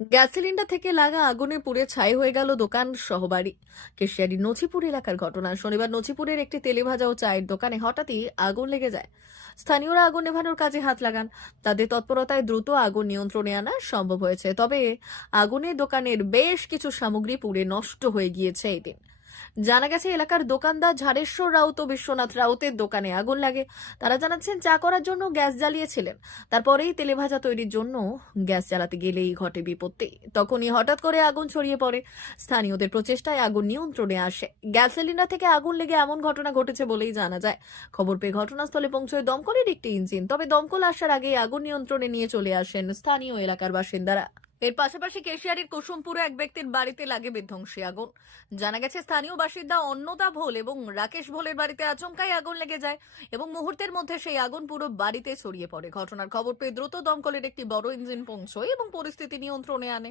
Gas cylinder থেকে লাগা আগুনে পুড়ে ছাই হয়ে গেল দোকান সহ বাড়ি। কেশিয়ারি নছিপুর এলাকার ঘটনা। শনিবার নছিপুরের একটি তেলেভাজা ও চায়ের দোকানে হঠাৎই আগুন লেগে যায়। স্থানীয়রা আগুন নেভানোর কাজে হাত লাগান। তাদের তৎপরতায় দ্রুত আগুন নিয়ন্ত্রণে আনা সম্ভব হয়েছে। তবে আগুনে দোকানের বেশ কিছু সামগ্রী পুড়ে নষ্ট হয়ে গিয়েছে এদিন। জানা গেছে এলাকার দোকানদার ঝাড়েশ্বর রাউত ও বিশ্বনাথ রাউতের দোকানে আগুন লাগে। তারা জানাচ্ছেন চা করার জন্য গ্যাস জ্বালিয়েছিলেন। তারপরেই তেলেভাজা তৈরির জন্য গ্যাস জ্বালাতে গেলেই ঘটে বিপত্তি। তখনই হঠাৎ করে আগুন ছড়িয়ে পড়ে। স্থানীয়দের প্রচেষ্টায় আগুন নিয়ন্ত্রণে আসে। গ্যাস সিলিন্ডার থেকে আগুন লেগে এমন ঘটনা ঘটেছে বলেই জানা যায়। খবর পেয়ে ঘটনাস্থলে পৌঁছয় দমকলের একটি ইঞ্জিন। তবে দমকল আসার আগেই আগুন নিয়ন্ত্রণে নিয়ে চলে আসেন স্থানীয় এলাকার বাসিন্দারা। এর পাশাপাশি কেশিয়ারির কুসুমপুরে এক ব্যক্তির বাড়িতে লাগে বিধ্বংসী আগুন। জানা গেছে স্থানীয় বাসিন্দা অন্নদা ভোল এবং রাকেশ ভোলের বাড়িতে আচমকাই আগুন লেগে যায় এবং মুহূর্তের মধ্যে সেই আগুন পুরো বাড়িতে ছড়িয়ে পড়ে। ঘটনার খবর পেয়ে দ্রুত দমকলের একটি বড় ইঞ্জিন পৌঁছয় এবং পরিস্থিতি নিয়ন্ত্রণে আনে।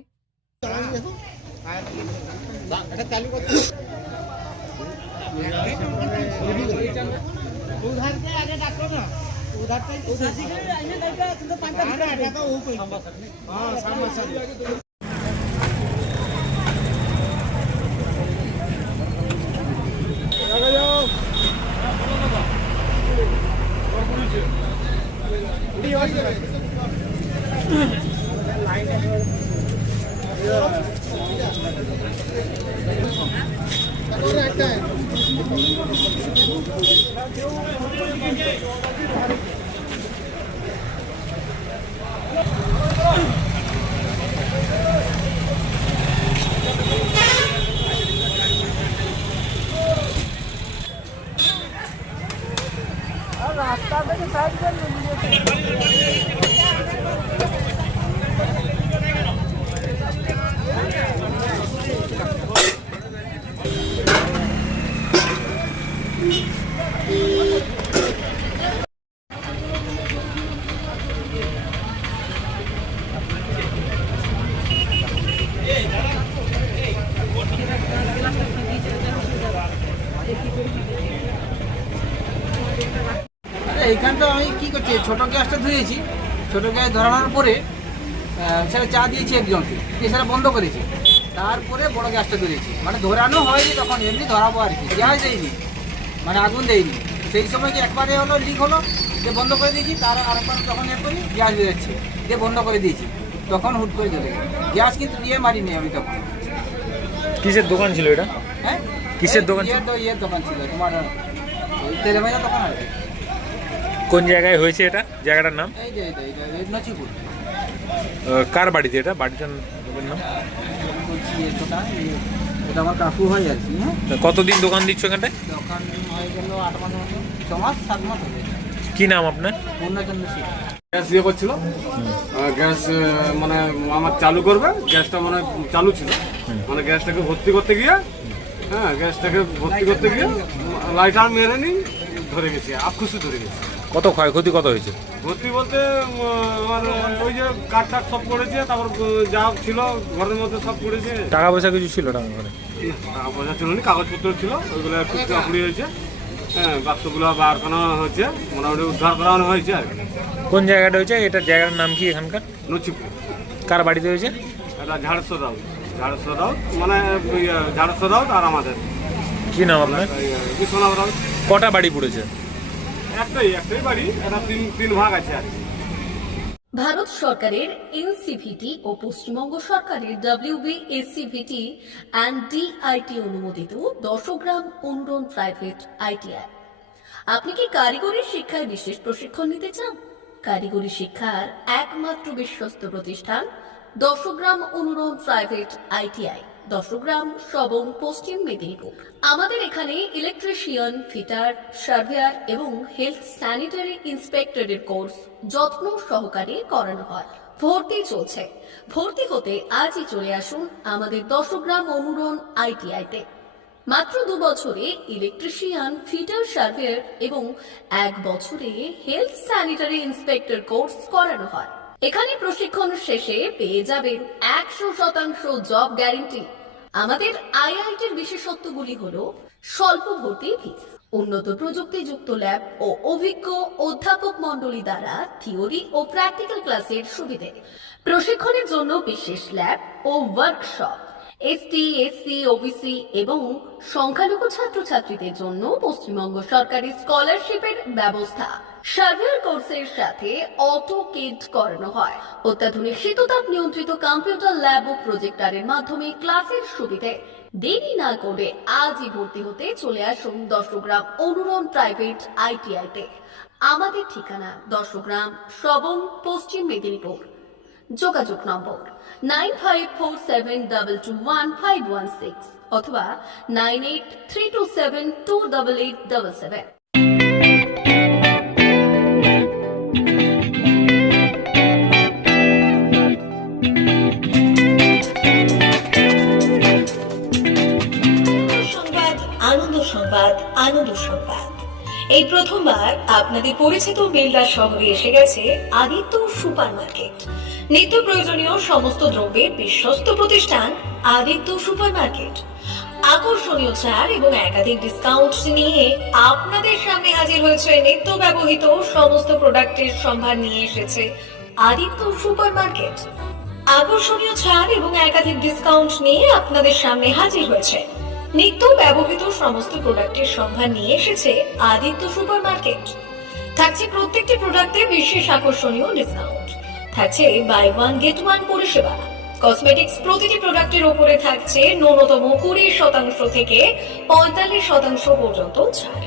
এইখান তো আমি কি করছি, ছোট গ্যাসটা ধুয়েছি। ছোট গ্যাস ধরানোর পরে সেটা চা দিয়েছি একজনকে, দিয়ে সেটা বন্ধ করেছি। তারপরে বড় গ্যাসটা ধরেছি, মানে ধরানো হয়নি, তখন এমনি ধরাবো আর কি। গ্যাস দেয়নি, মানে আগুন দেয়নি। সেই সময় যে একবারে হলো লিক হলো, যে বন্ধ করে দিয়েছি। তার আরেকবার যখন এর করি গ্যাস বেরোচ্ছে, যে বন্ধ করে দিয়েছি, তখন হুট করে চলে গেছে। গ্যাস কিন্তু দিয়ে মারিনি আমি তখন। কিসের দোকান ছিল এটা? হ্যাঁ, কিসের দোকান? ইয়ের দোকান ছিল তোমার, ওই তেলেভাজা দোকান আর কি। কোন জায়গায় হয়েছে এটা? জায়গাটার নাম? এই যে এই নচিপুর। কার বাড়িতে এটা? বাড়িটার নাম? বলছি এর দোকান, এটা আমার কাকু হয় আর কি। হ্যাঁ, কতদিন দোকান দিচ্ছ এখানটায়? দোকান হয়ে গেল 8 মাস মতো, 6 মাস 7 মাস হবে। কি নাম আপনার? পূর্ণচন্দ্র সিং। গ্যাস ইয়ে করছিল, গ্যাস মানে আমার চালু করবে, গ্যাসটা মানে চালু ছিল, মানে গ্যাসটাকে ভর্তি করতে গিয়ে, হ্যাঁ গ্যাসটাকে ভর্তি করতে গিয়ে লাইটার মেরে নি, ধরে গেছে, আক্ষুসি ধরে গেছে। কত ক্ষয়ক্ষতি কত হয়েছে? ভর্তি বলতে আমার ওই যে কাঠ টাট সব পড়েছে, তারপর যা ছিল ঘরের মধ্যে সব পড়েছে। টাকা পয়সা কিছু ছিল টাকা ঘরে? টাকা পয়সা ছিল না, কাগজপত্র ছিল, ওইগুলো একটু চাকরি হয়েছে। হ্যাঁ, বাক্সগুলো বার করানো হয়েছে, মোটামুটি উদ্ধার করানো হয়েছে আর কি। কোন জায়গাটা হয়েছে? এটা জায়গার নাম কি এখানকার? নচিপুর। কার বাড়িতে হয়েছে? এটা ঝাড়েশ্বর রাউত, মানে ঝাড়েশ্বর রাউত আর আমাদের কি নাম আপনার? বিশ্বনাথ রাউত। কটা বাড়ি পুড়েছে? একটাই বাড়ি, এটা তিন ভাগ আছে আর কি। ভারত সরকারের এনসিভিটি ও পশ্চিমবঙ্গ সরকারের WBSCVT অ্যান্ড DIT অনুমোদিত 10 গ্রাম অনুরণ প্রাইভেট ITI। আপনি কি কারিগরি শিক্ষায় বিশেষ প্রশিক্ষণ নিতে চান? কারিগরি শিক্ষার একমাত্র বিশ্বস্ত প্রতিষ্ঠান 10 গ্রাম অনুরণ প্রাইভেট ITI, 10 গ্রাম, সবং, পশ্চিম মেদিনীপুর। আমাদের এখানে ইলেকট্রিশিয়ান, ফিটার, সার্ভেয়ার এবং হেলথ স্যানিটারি ইন্সপেক্টরের কোর্স যত্ন সহকারে করানো হয়। ভর্তি চলছে। ভর্তি হতে আজই চলে আসুন আমাদের 10 গ্রাম অনুরণ ITI-তে। মাত্র 2 বছরে ইলেকট্রিশিয়ান, ফিটার, সার্ভেয়ার এবং 1 বছরে হেলথ স্যানিটারি ইন্সপেক্টর কোর্স করানো হয়। এখানে প্রশিক্ষণ শেষে পেয়ে যাবেন 100% জব গ্যারান্টি। আমাদের IIT-র বিশেষত্বগুলি হলো স্বল্প ভর্তি ফিস, উন্নত প্রযুক্তিযুক্ত ল্যাব ও অভিজ্ঞ অধ্যাপক মণ্ডলী দ্বারা থিওরি ও প্র্যাকটিক্যাল ক্লাসের সুবিধে, প্রশিক্ষণের জন্য বিশেষ ল্যাব ও ওয়ার্কশপ, এসটি, এসসি, ওবিসি এবং সংখ্যালঘু ছাত্রছাত্রীদের জন্য পশ্চিমবঙ্গ সরকারি স্কলারশিপের ব্যবস্থা। সার্ভেয়ার কোর্সের সাথে অটো কিড করানো হয়। অত্যাধুনিক শীততাপ নিয়ন্ত্রিত কম্পিউটার ল্যাব ও প্রজেক্টরের মাধ্যমে ক্লাসের সুবিধে। দেরি না করে আজই ভর্তি হতে চলে আসুন 10 গ্রাম অনুরণ প্রাইভেট ITI-তে। আমাদের ঠিকানা 10 গ্রাম, শ্রবণ, পশ্চিম মেদিনীপুর। যোগাযোগ নম্বর 9547221516 অথবা 9832728877। সংবাদ, আনন্দ সংবাদ, আনন্দ সংবাদ। এই প্রথমবার আপনাদের পরিচিত বেলদা শহরে এসে গেছে আদিত্য সুপার মার্কেট। নিত্য প্রয়োজনীয় সমস্ত দ্রব্যের বিশ্বস্ত প্রতিষ্ঠান আদিত্য সুপার মার্কেট। আকর্ষণীয় ছাড় এবং একাধিক ডিসকাউন্ট নিয়ে আপনাদের সামনে হাজির হয়েছে। নিত্য ব্যবহৃত সমস্ত প্রোডাক্টের সম্ভার নিয়ে এসেছে আদিত্য সুপার মার্কেট। আকর্ষণীয় ছাড় এবং একাধিক ডিসকাউন্ট নিয়ে আপনাদের সামনে হাজির হয়েছে। নিত্য ব্যবহৃত সমস্ত প্রোডাক্টের সম্ভার নিয়ে এসেছে আদিত্য সুপার মার্কেট। থাকছে প্রত্যেকটি প্রোডাক্টে বিশেষ আকর্ষণীয় ডিসকাউন্ট। থাকছে বাই ওয়ান গেট ওয়ান পরিষেবা। কসমেটিক্স প্রতিটি প্রোডাক্টের উপরে থাকছে ন্যূনতম 20% থেকে 45% পর্যন্ত ছাড়।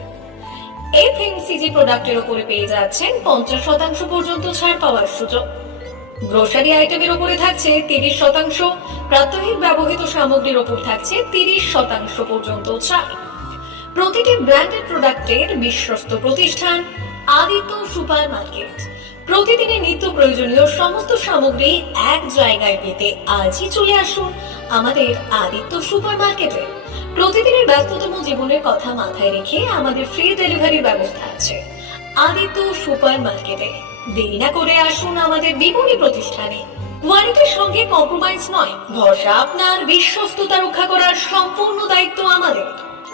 FMCG প্রোডাক্টের উপরে পেয়ে যাচ্ছেন 50% পর্যন্ত ছাড় পাওয়ার সুযোগ। গ্রোসারি আইটেমের উপরে থাকছে 30%, প্রাত্যহিক ব্যবহৃত সামগ্রীর উপর থাকছে 30% পর্যন্ত ছাড়। প্রতিটি ব্র্যান্ডেড প্রোডাক্টের বিশ্বস্ত প্রতিষ্ঠান আদিত্য সুপার মার্কেট। প্রতিদিনের নিত্য প্রয়োজনীয় সমস্ত সামগ্রী এক জায়গায় পেতে আজই চলে আসুন আমাদের আদিত্য সুপার মার্কেটে। প্রতিদিনের ব্যস্ততম জীবনের কথা মাথায় রেখে আমাদের ফ্রি ডেলিভারির ব্যবস্থা আছে আদিত্য সুপার মার্কেটে। দেরি না করে আসুন আমাদের বিপণী প্রতিষ্ঠানে। কোয়ালিটির সঙ্গে কম্প্রোমাইজ নয়, ভরসা আপনার, বিশ্বস্ততা রক্ষা করার সম্পূর্ণ দায়িত্ব আমাদের।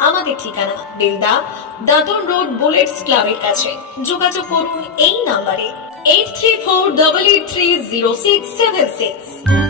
আমাদের ঠিকানা বেলদা, দাঁতন রোড, বুলেটস ক্লাবের কাছে। যোগাযোগ করুন এই নাম্বারে 8348830676।